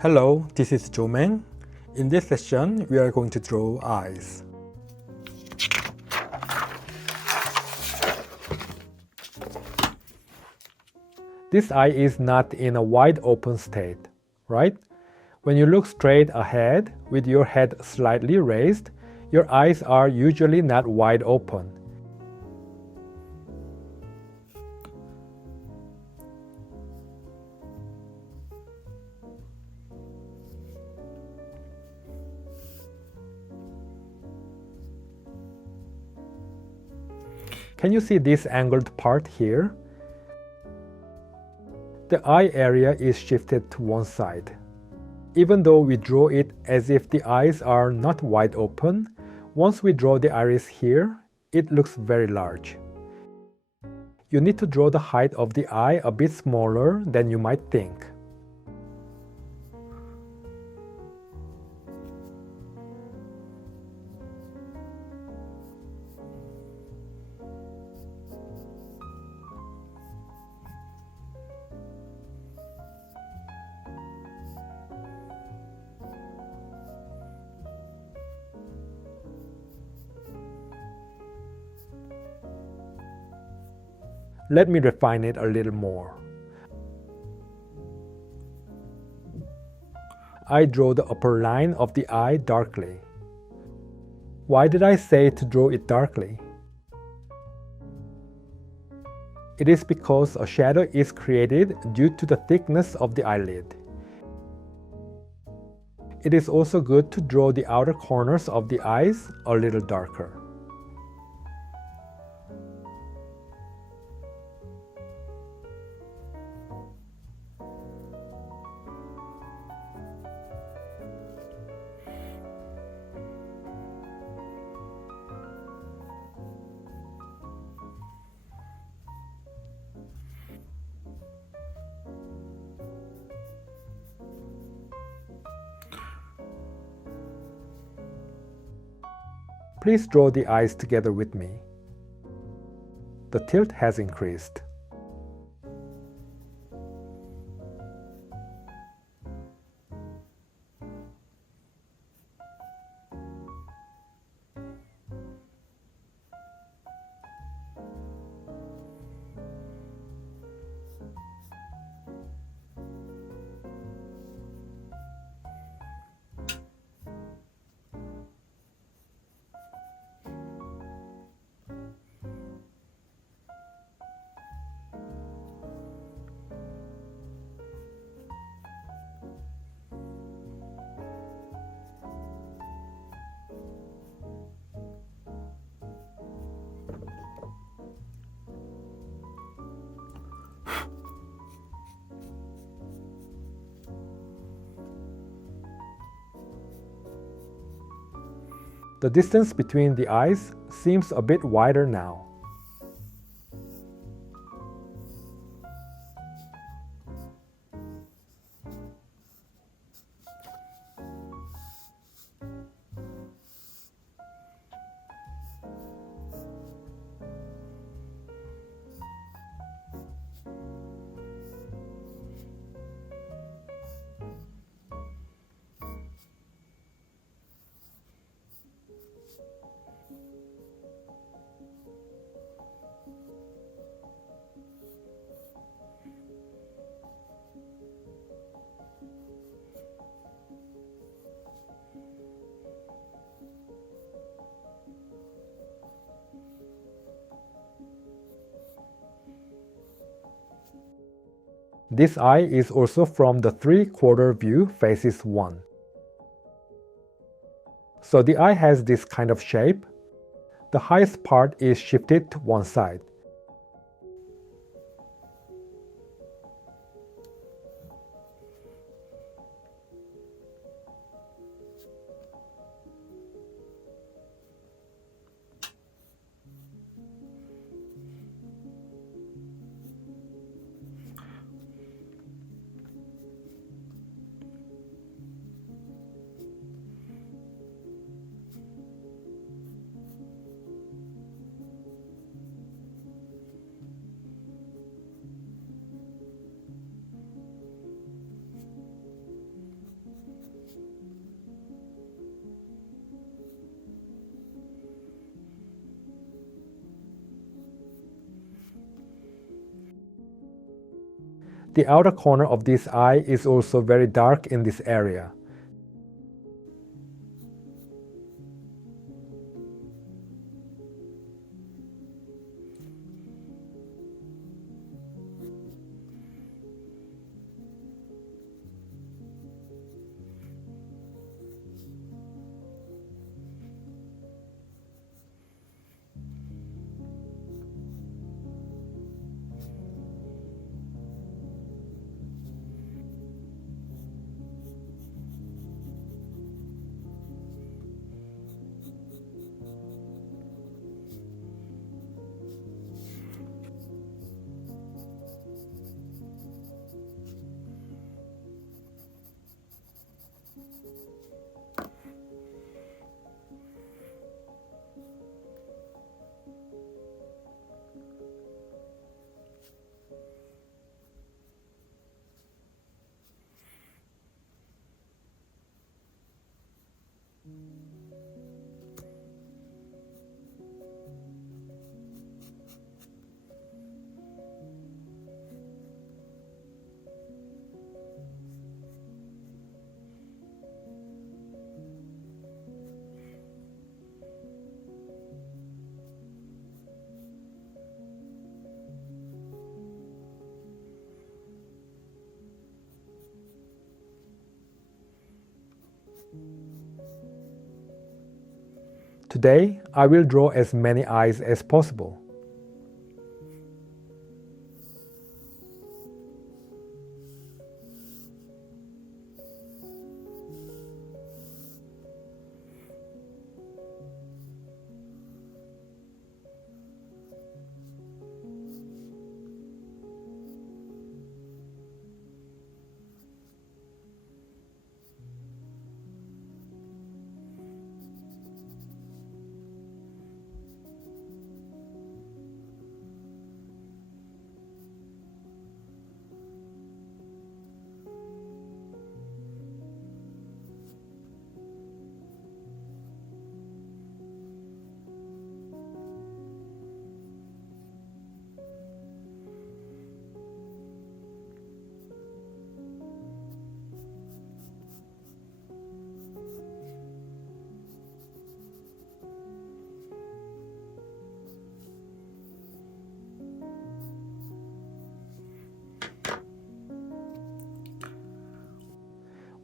Hello, this is Jomeng. In this session, we are going to draw eyes. This eye is not in a wide open state, right? When you look straight ahead with your head slightly raised, your eyes are usually not wide open. Can you see this angled part here? The eye area is shifted to one side. Even though we draw it as if the eyes are not wide open, once we draw the iris here, it looks very large. You need to draw the height of the eye a bit smaller than you might think. Let me refine it a little more. I draw the upper line of the eye darkly. Why did I say to draw it darkly? It is because a shadow is created due to the thickness of the eyelid. It is also good to draw the outer corners of the eyes a little darker. Please draw the eyes together with me. The tilt has increased. The distance between the eyes seems a bit wider now. This eye is also from the 3/4 view faces 1. So the eye has this kind of shape. The highest part is shifted to one side. The outer corner of this eye is also very dark in this area. Today, I will draw as many eyes as possible.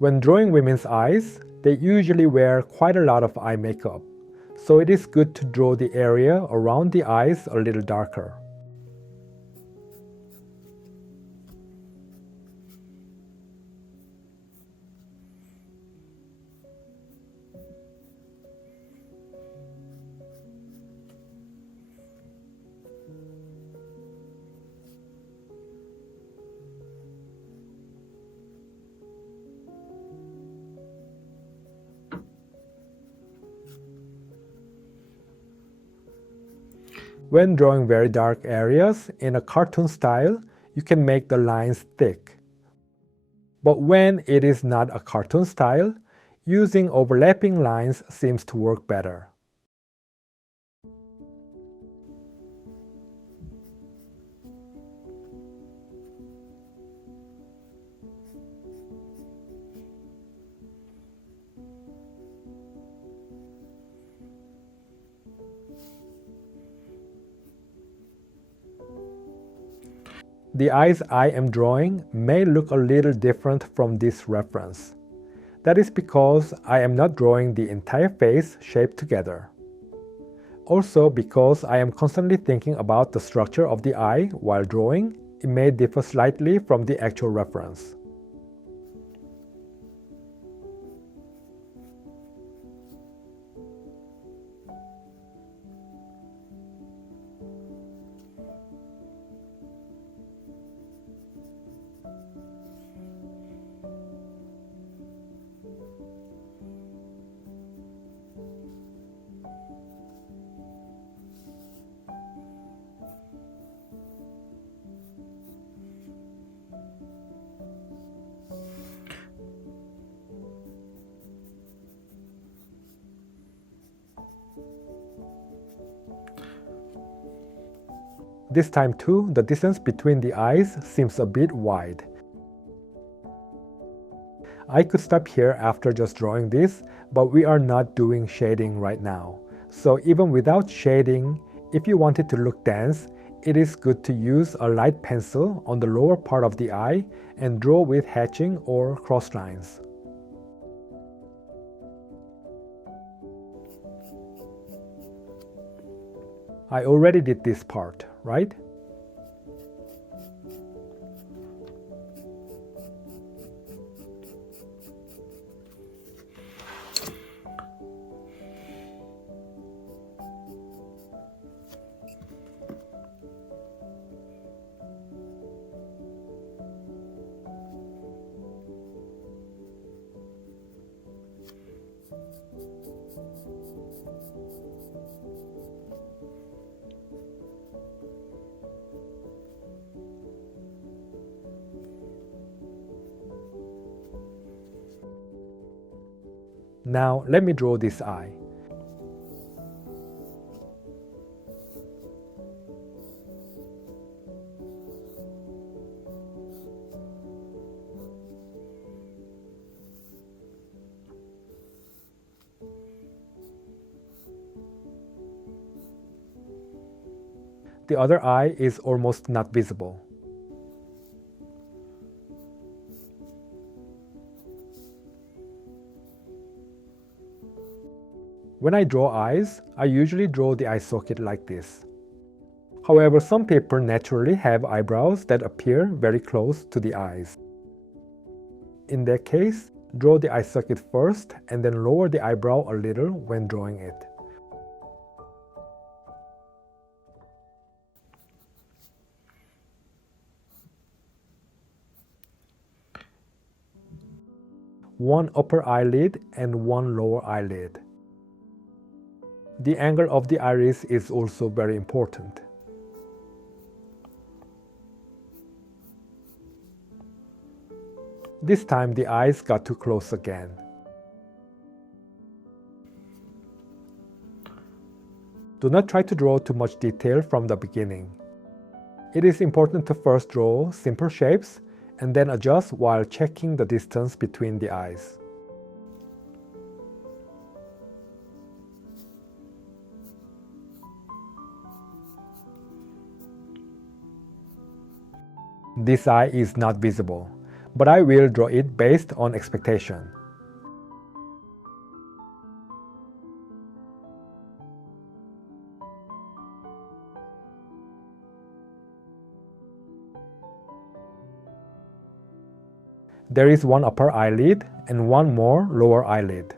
When drawing women's eyes, they usually wear quite a lot of eye makeup, so it is good to draw the area around the eyes a little darker. When drawing very dark areas in a cartoon style, you can make the lines thick. But when it is not a cartoon style, using overlapping lines seems to work better. The eyes I am drawing may look a little different from this reference. That is because I am not drawing the entire face shaped together. Also, because I am constantly thinking about the structure of the eye while drawing, it may differ slightly from the actual reference. This time too, the distance between the eyes seems a bit wide. I could stop here after just drawing this, but we are not doing shading right now. So even without shading, if you want it to look dense, it is good to use a light pencil on the lower part of the eye and draw with hatching or cross lines. I already did this part, right? Now let me draw this eye. The other eye is almost not visible. When I draw eyes, I usually draw the eye socket like this. However, some people naturally have eyebrows that appear very close to the eyes. In that case, draw the eye socket first and then lower the eyebrow a little when drawing it. One upper eyelid and one lower eyelid. The angle of the iris is also very important. This time the eyes got too close again. Do not try to draw too much detail from the beginning. It is important to first draw simple shapes and then adjust while checking the distance between the eyes. This eye is not visible, but I will draw it based on expectation. There is one upper eyelid and one more lower eyelid.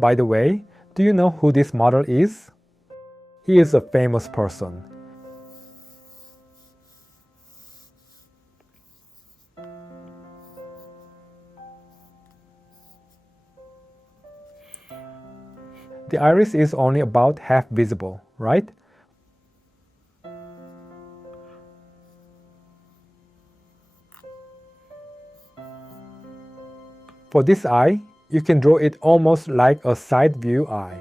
By the way, do you know who this model is? He is a famous person. The iris is only about half visible, right? For this eye, you can draw it almost like a side view eye.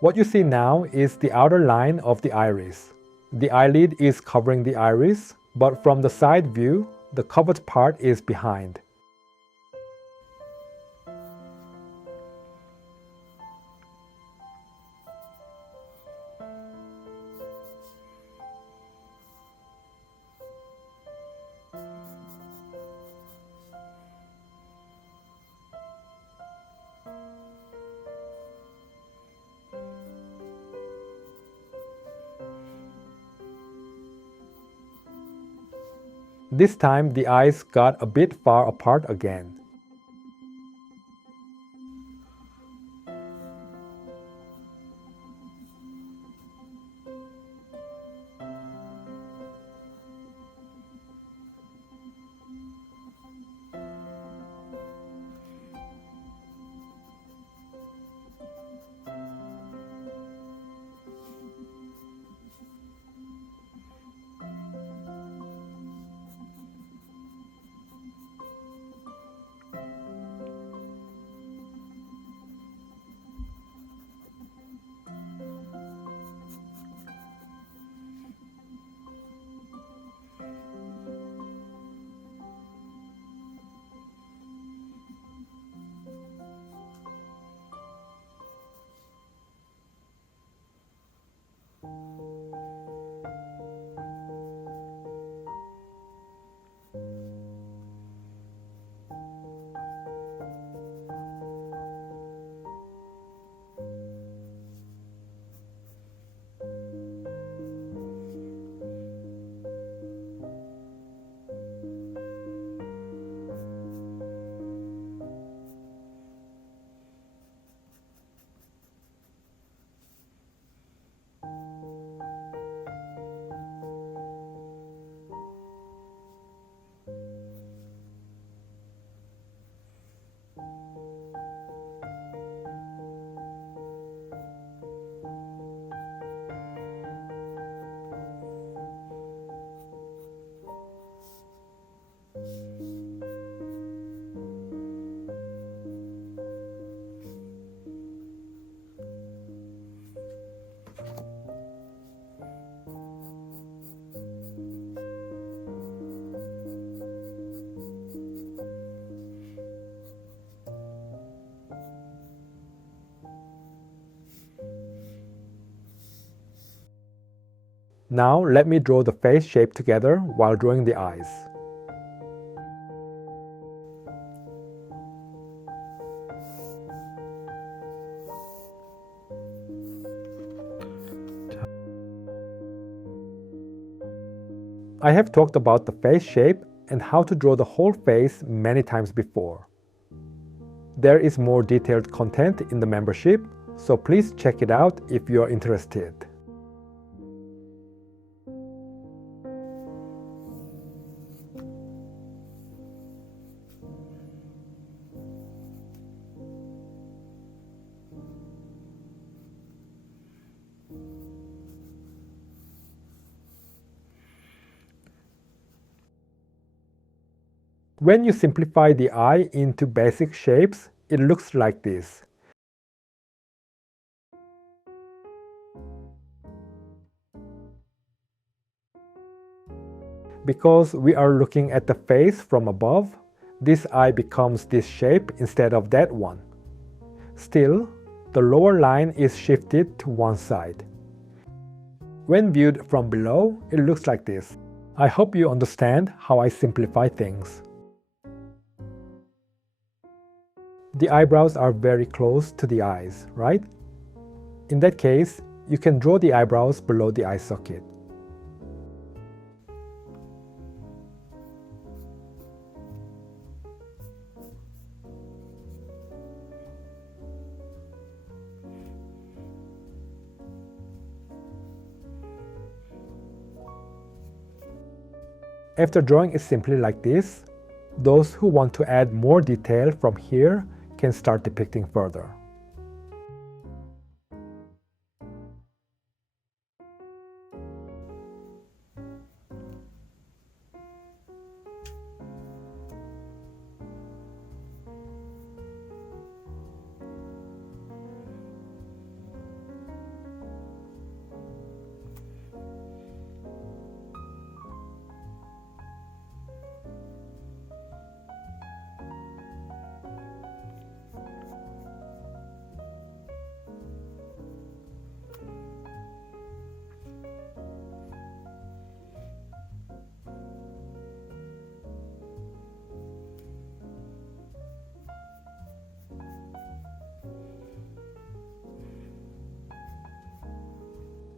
What you see now is the outer line of the iris. The eyelid is covering the iris, but from the side view, the covered part is behind. This time the eyes got a bit far apart again. Now let me draw the face shape together while drawing the eyes. I have talked about the face shape and how to draw the whole face many times before. There is more detailed content in the membership, so please check it out if you are interested. When you simplify the eye into basic shapes, it looks like this. Because we are looking at the face from above, this eye becomes this shape instead of that one. Still, the lower line is shifted to one side. When viewed from below, it looks like this. I hope you understand how I simplify things. The eyebrows are very close to the eyes, right? In that case, you can draw the eyebrows below the eye socket. After drawing it simply like this, those who want to add more detail from here can start depicting further.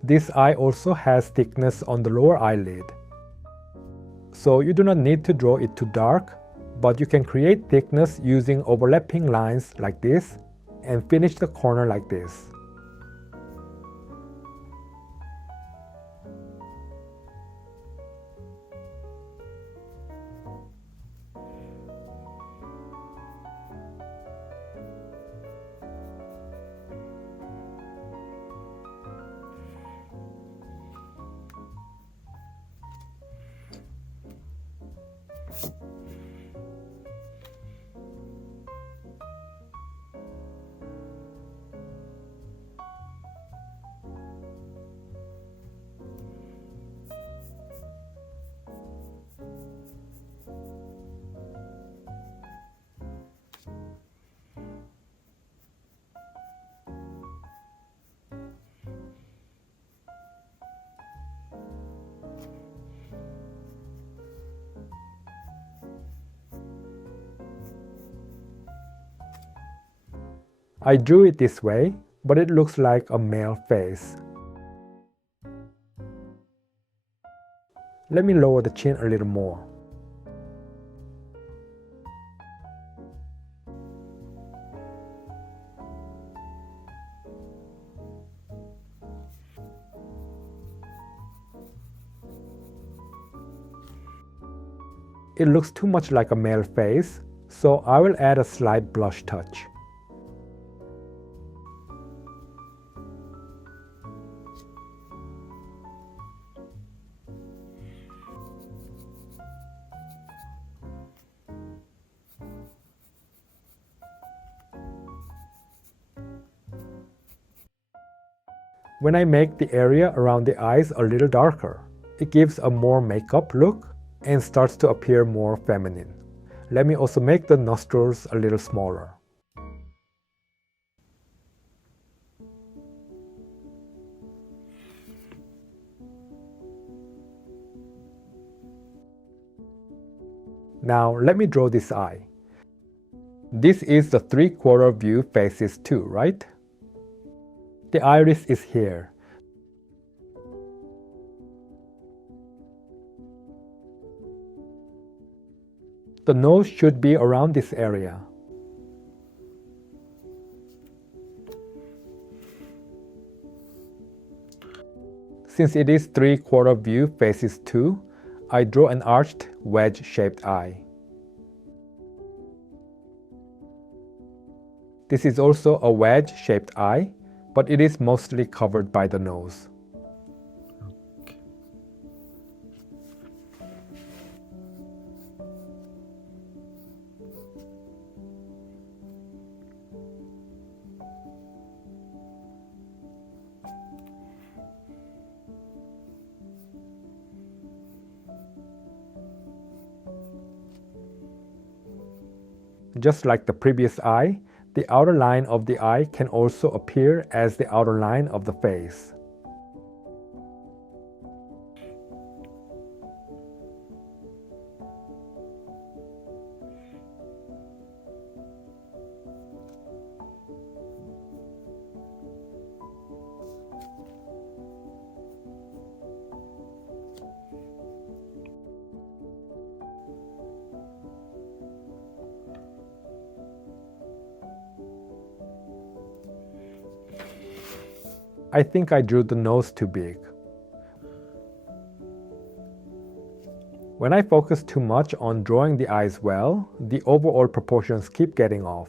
This eye also has thickness on the lower eyelid. So you do not need to draw it too dark, but you can create thickness using overlapping lines like this and finish the corner like this. I drew it this way, but it looks like a male face. Let me lower the chin a little more. It looks too much like a male face, so I will add a slight blush touch. When I make the area around the eyes a little darker, it gives a more makeup look and starts to appear more feminine. Let me also make the nostrils a little smaller. Now let me draw this eye. This is the 3/4 view faces too, right? The iris is here. The nose should be around this area. Since it is 3/4 view faces 2, I draw an arched wedge-shaped eye. This is also a wedge-shaped eye, but it is mostly covered by the nose. Just like the previous eye, the outer line of the eye can also appear as the outer line of the face. I think I drew the nose too big. When I focus too much on drawing the eyes well, the overall proportions keep getting off.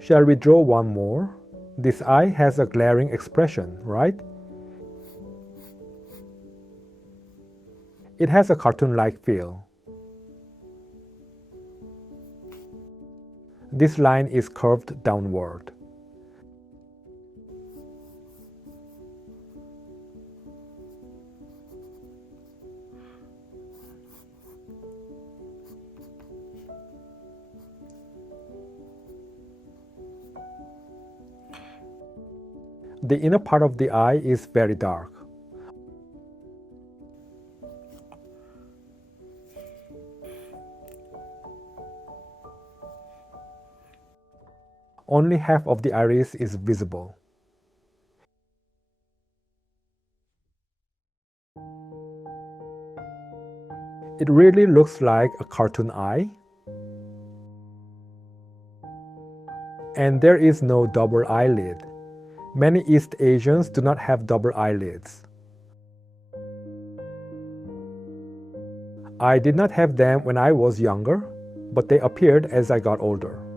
Shall we draw one more? This eye has a glaring expression, right? It has a cartoon-like feel. This line is curved downward. The inner part of the eye is very dark. Only half of the iris is visible. It really looks like a cartoon eye. And there is no double eyelid. Many East Asians do not have double eyelids. I did not have them when I was younger, but they appeared as I got older.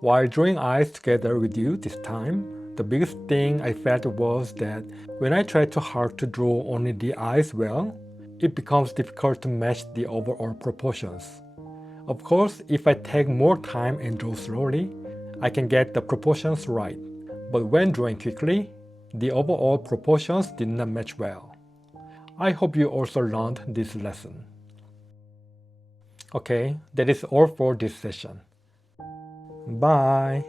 While drawing eyes together with you this time, the biggest thing I felt was that when I try too hard to draw only the eyes well, it becomes difficult to match the overall proportions. Of course, if I take more time and draw slowly, I can get the proportions right. But when drawing quickly, the overall proportions did not match well. I hope you also learned this lesson. Okay, that is all for this session. Bye!